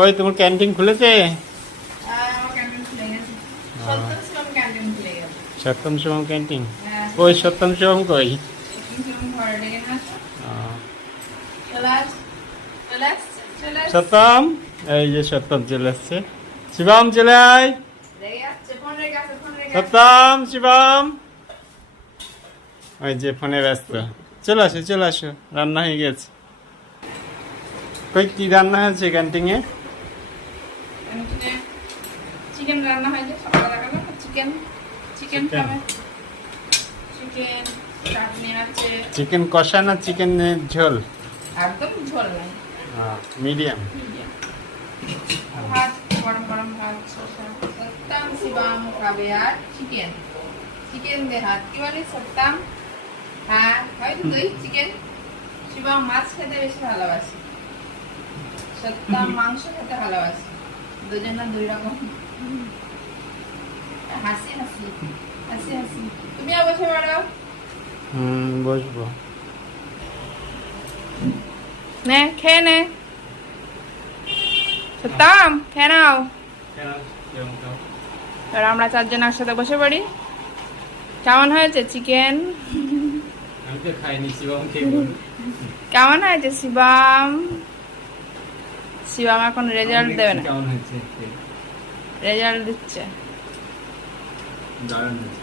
ওই তোমার ক্যান্টিন খুলেছে? আমার ক্যান্টিন খুলে গেছে। সপ্তম ক্যান্টিন খুলে গেছে। সপ্তম শিবম ক্যান্টিন? হ্যাঁ। ওই সপ্তম শিবম কই? সপ্তম ঘরে ডেকে না আসো। চলে আস। সপ্তম, এই যে সপ্তম চলে আসছে। শিবম চলে আয়। রেগে যাচ্ছে, ফোন রেগে আছে। সপ্তম, শিবম ওই যে ফোনে ব্যস্ত। চলে আসো, রান্না হয়ে গেছে। কই কি রান্না হয়েছে ক্যান্টিনে? চিকেন রান্না হয়েছে সকালবেলা। চিকেন খাবে। চিকেন চাটনি আছে। চিকেন কষা না চিকেন ঝোল? একদম ঝোল নাই, মিডিয়াম। ভাত, গরম ভাত, শসা। সত্তাম শিবাম খাবে আর চিকেন দে হাত। কি বলি সত্তাম? হ্যাঁ হয়তো তুই চিকেন। শিবাম মাছ খেতে বেশি ভালোবাসে, সত্তাম মাংস খেতে ভালোবাসে। দুজনা দুই রকম। হাসি তুমিও বসে পড়ো। বসবো। নে খেয়ে নে। সত্তাম খেয়ে নাও। এবার আমরা চারজন একসাথে বসে পড়ি। কেমন হয়েছে চিকেন? আমি তো খাইনি, শিবম খেয়ে। কেমন হয়েছে শিবাম? শিবাম এখন রেজাল্ট দেবে না, কেমন হয়েছে? রেজাল্ট দিচ্ছে। দারুণ হয়েছে।